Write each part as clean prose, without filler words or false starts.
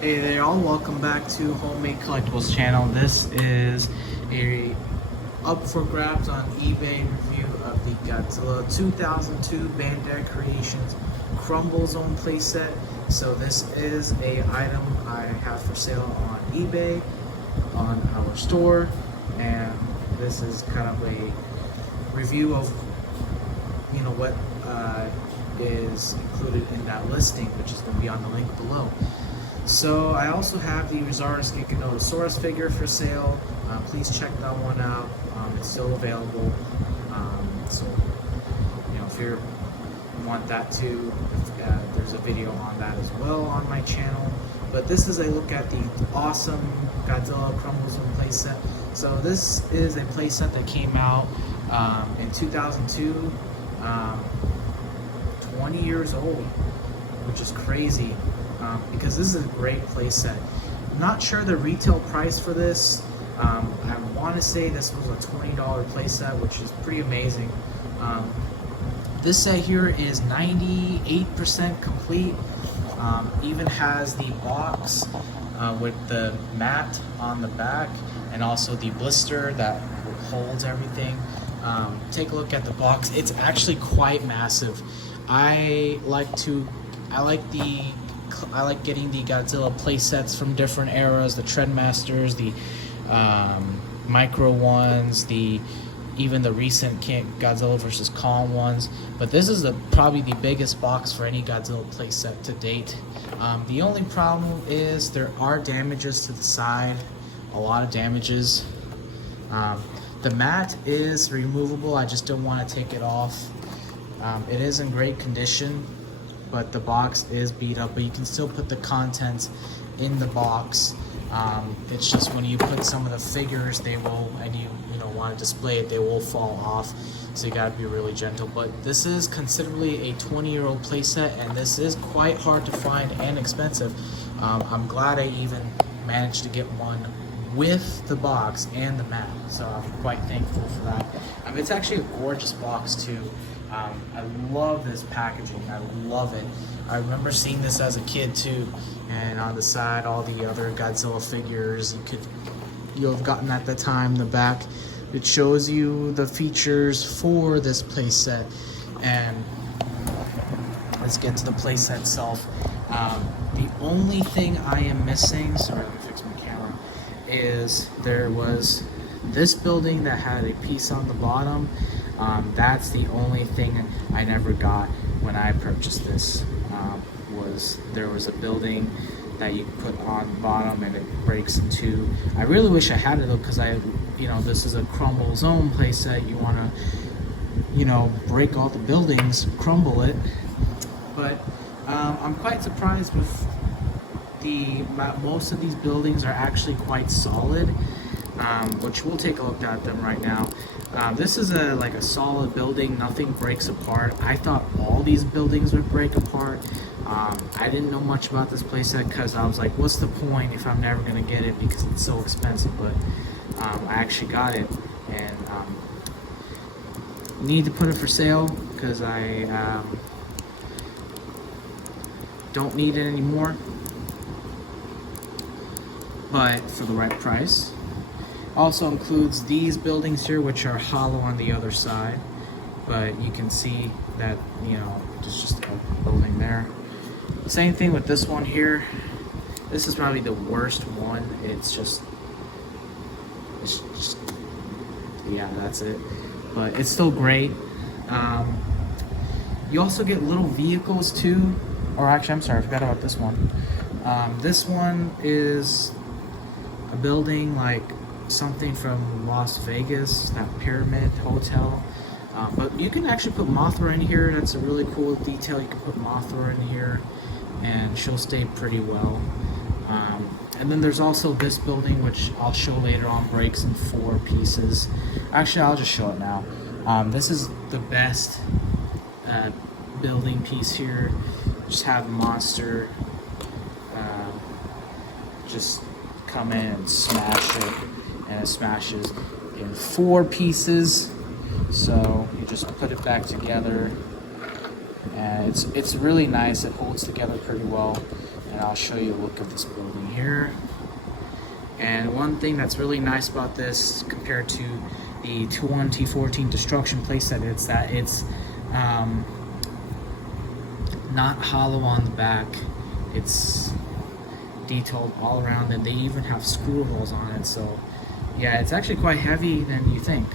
Hey there all, welcome back to Homemade Collectibles channel. This is a up for grabs on eBay review of the Godzilla 2002 Bandai Creations Crumble Zone playset. So this is a item I have for sale on eBay on our store, and this is kind of a review of what is included in that listing, which is going to be on the link below. So I also have the Rosaurus Giganotosaurus figure for sale. Please check that one out. It's still available. So if you want that too, there's a video on that as well on my channel. But this is a look at the awesome Godzilla Crumble Zone playset. So this is a playset that came out in 2002. 20 years old, which is crazy. Because this is a great playset. I'm not sure the retail price for this. I want to say this was a $20 playset, which is pretty amazing. This set here is 98% complete. Even has the box with the mat on the back, and also the blister that holds everything. Take a look at the box. It's actually quite massive. I like getting the Godzilla playsets from different eras, the Trendmasters, the micro ones, even the recent Godzilla vs. Kong ones. But this is probably the biggest box for any Godzilla playset to date. The only problem is there are damages to the side, a lot of damages. The mat is removable, I just don't want to take it off. It is in great condition, but the box is beat up, but you can still put the contents in the box. It's just when you put some of the figures, they will, and you want to display it, they will fall off, so you gotta be really gentle. But this is considerably a 20-year-old playset, and this is quite hard to find and expensive. I'm glad I even managed to get one with the box and the mat, so I'm quite thankful for that. It's actually a gorgeous box too. I love this packaging. I love it. I remember seeing this as a kid too, and on the side all the other Godzilla figures you'll have gotten at the time. The back, it shows you the features for this playset. And let's get to the playset itself. The only thing I am missing, sorry, let me fix my camera, is there was this building that had a piece on the bottom. That's the only thing I never got when I purchased this. There was a building that you put on the bottom and it breaks in two. I really wish I had it though, because this is a Crumble Zone playset. You want to break all the buildings, crumble it. But I'm quite surprised with most of these buildings are actually quite solid. Which we'll take a look at them right now. This is like a solid building, nothing breaks apart. I thought all these buildings would break apart. I didn't know much about this playset because I was like, what's the point if I'm never going to get it because it's so expensive. But I actually got it, and need to put it for sale because I don't need it anymore, but for the right price. Also includes these buildings here, which are hollow on the other side, but you can see that there's just a building there. Same thing with this one here. This is probably the worst one. It's just yeah, that's it. But it's still great. You also get little vehicles too. Or actually, I'm sorry, I forgot about this one. This one is a building like something from Las Vegas, that Pyramid Hotel. But you can actually put Mothra in here. That's a really cool detail. You can put Mothra in here and she'll stay pretty well. And then there's also this building, which I'll show later on, breaks in 4 pieces. Actually, I'll just show it now. This is the best building piece here. Just have Monster just come in and smash it, and it smashes in 4 pieces. So you just put it back together, and it's really nice. It holds together pretty well. And I'll show you a look at this building here. And one thing that's really nice about this compared to the T1 T14 Destruction playset is that it's not hollow on the back. It's detailed all around, and they even have screw holes on it. So yeah, it's actually quite heavy than you think.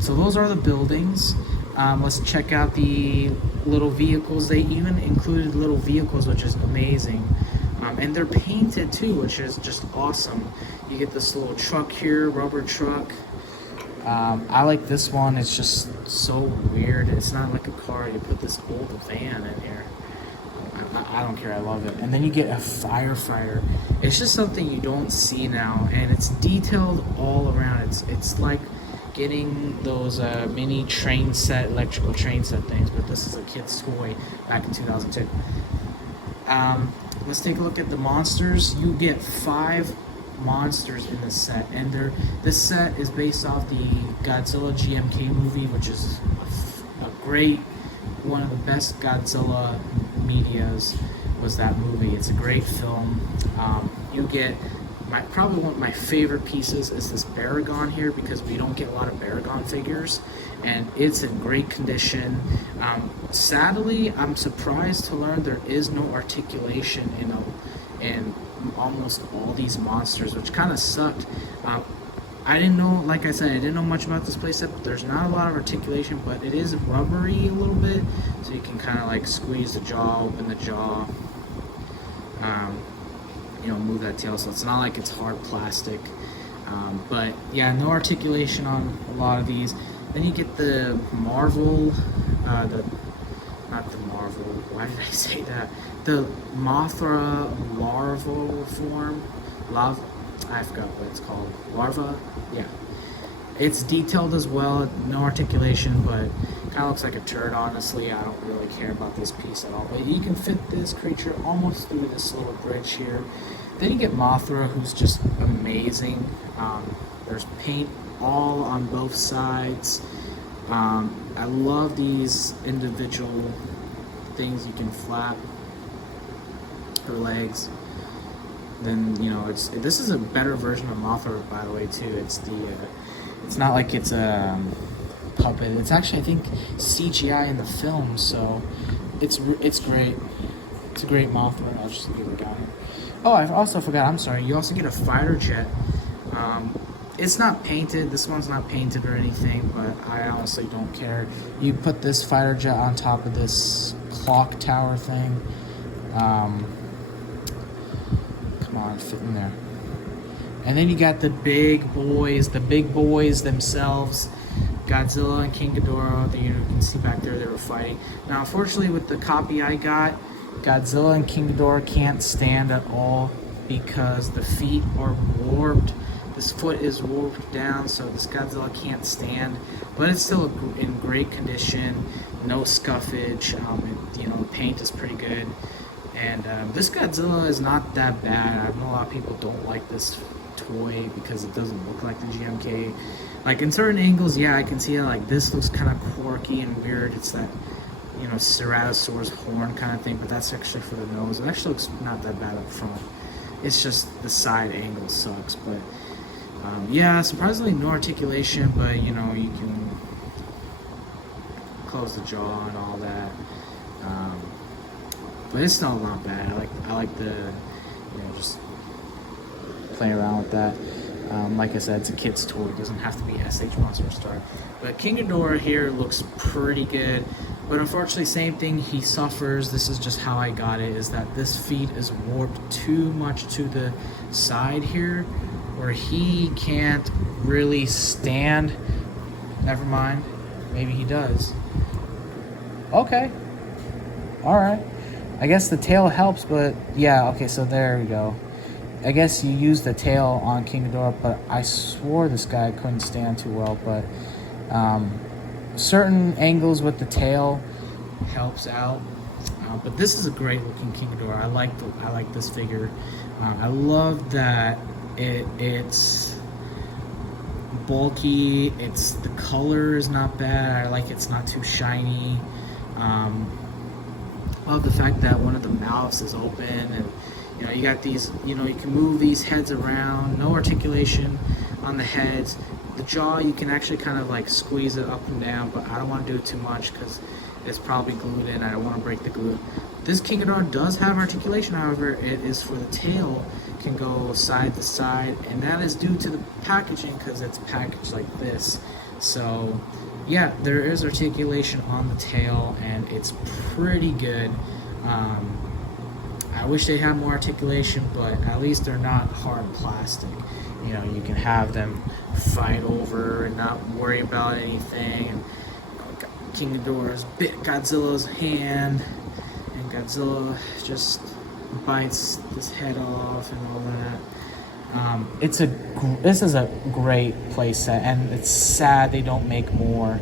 So those are the buildings. Let's check out the little vehicles. They even included little vehicles, which is amazing. And they're painted too, which is just awesome. You get this little truck here, rubber truck. I like this one. It's just so weird. It's not like a car. You put this old van in here. I don't care. I love it. And then you get a firefighter. It's just something you don't see now, and it's detailed all around. It's like getting those mini train set, electrical train set things, but this is a kid's toy back in 2002. Let's take a look at the monsters. You get 5 monsters in this set, and this set is based off the Godzilla GMK movie, which is a great, one of the best Godzilla medias was that movie. It's a great film. You get probably one of my favorite pieces is this Baragon here, because we don't get a lot of Baragon figures, and it's in great condition. Sadly, I'm surprised to learn there is no articulation in almost all these monsters, which kind of sucked. I didn't know, like I said, I didn't know much about this playset, but there's not a lot of articulation, but it is rubbery a little bit, so you can kind of like squeeze the jaw, open the jaw, you know, move that tail, so it's not like it's hard plastic. But yeah, no articulation on a lot of these. Then you get the Marvel, not the Marvel, why did I say that? The Mothra larval form, I forgot what it's called, larva, yeah. It's detailed as well, no articulation, but kind of looks like a turd, honestly. I don't really care about this piece at all, but you can fit this creature almost through this little bridge here. Then you get Mothra, who's just amazing. There's paint all on both sides. I love these individual things you can flap her legs. Then, you know, this is a better version of Mothra, by the way, too. It's not like it's a puppet. It's actually, I think, CGI in the film, so it's great. It's a great Mothra. I'll just leave it down here. Oh, I also forgot, I'm sorry, you also get a fighter jet. It's not painted, this one's not painted or anything, but I honestly don't care. You put this fighter jet on top of this clock tower thing. Come on, fit in there. And then you got the big boys themselves. Godzilla and King Ghidorah, that you can see back there, they were fighting. Now, unfortunately, with the copy I got, Godzilla and King Ghidorah can't stand at all because the feet are warped. This foot is warped down, so this Godzilla can't stand. But it's still in great condition, no scuffage. You know, the paint is pretty good. And this Godzilla is not that bad. I know a lot of people don't like this toy because it doesn't look like the GMK. Like in certain angles, yeah, I can see it. Like this looks kind of quirky and weird. It's that, you know, Ceratosaurus horn kind of thing, but that's actually for the nose. It actually looks not that bad up front. It's just the side angle sucks, but yeah, surprisingly no articulation, but you know, you can close the jaw and all that. But it's still not bad. I like the, you know, just play around with that. Like I said, it's a kid's toy. It doesn't have to be SH Monster Star. But King Ghidorah here looks pretty good. But unfortunately, same thing, he suffers. This is just how I got it, is that this feet is warped too much to the side here, where he can't really stand. Never mind. Maybe he does. Okay. Alright. I guess the tail helps, but yeah, okay, so there we go. I guess you use the tail on King Ghidorah, but I swore this guy couldn't stand too well, but certain angles with the tail helps out. But this is a great looking King Ghidorah. I like this figure. I love that it's bulky. The color is not bad. I like it's not too shiny. Love the fact that one of the mouths is open, and you know, you got these, you know, you can move these heads around, no articulation on the heads. The jaw, you can actually kind of like squeeze it up and down, but I don't want to do it too much because it's probably glued in. I don't want to break the glue. This King does have articulation, however, it is for the tail, can go side to side, and that is due to the packaging because it's packaged like this. So yeah, there is articulation on the tail, and it's pretty good. I wish they had more articulation, but at least they're not hard plastic. You know, you can have them fight over and not worry about anything. And King Ghidorah's bit Godzilla's hand, and Godzilla just bites his head off and all that. This is a great playset, and it's sad they don't make more.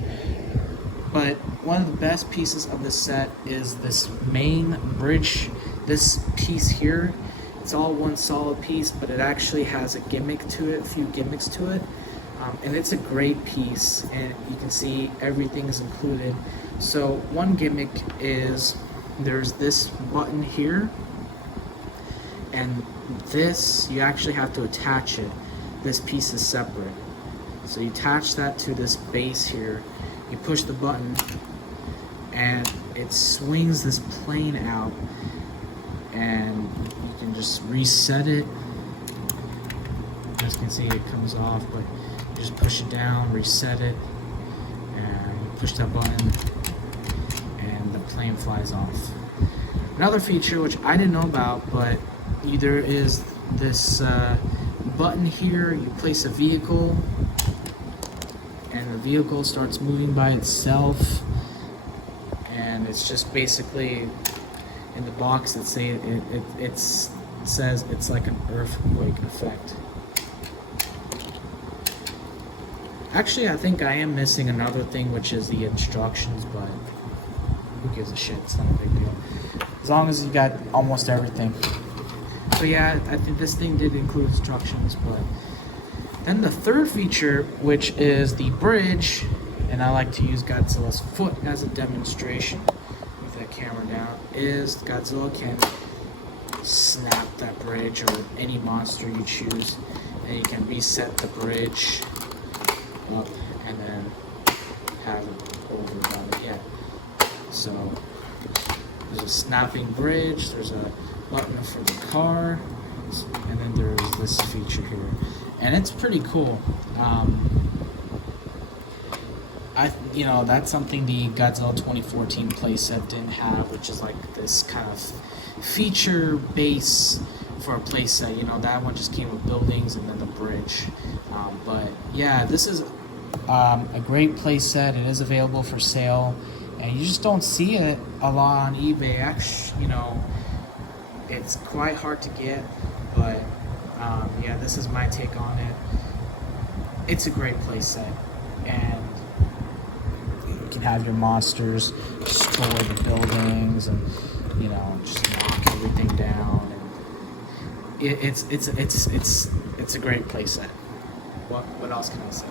But one of the best pieces of this set is this main bridge. This piece here, it's all one solid piece, but it actually has a gimmick to it, a few gimmicks to it. And it's a great piece, and you can see everything is included. So one gimmick is there's this button here, and this, you actually have to attach it. This piece is separate. So you attach that to this base here, you push the button, and it swings this plane out, and you can just reset it. As you can see, it comes off, but you just push it down, reset it, and you push that button, and the plane flies off. Another feature which I didn't know about, but there is this button here. You place a vehicle, and the vehicle starts moving by itself, and it's just basically in the box that it says it's like an earthquake effect. Actually, I think I am missing another thing, which is the instructions, but who gives a shit? It's not a big deal. As long as you got almost everything. So yeah, I think this thing did include instructions, but then the third feature, which is the bridge, and I like to use Godzilla's foot as a demonstration. Move that camera down. Is Godzilla can snap that bridge, or any monster you choose, and you can reset the bridge up and then have it over about it. Yeah. So there's a snapping bridge. There's a button for the car, and then there's this feature here, and it's pretty cool. You know, that's something the Godzilla 2014 playset didn't have, which is like this kind of feature base for a playset. You know, that one just came with buildings and then the bridge. But yeah, this is a great playset. It is available for sale, and you just don't see it a lot on eBay. Actually, you know, it's quite hard to get, but yeah, this is my take on it. It's a great playset, and you can have your monsters destroy the buildings, and you know, just knock everything down. And it's a great playset. What else can I say?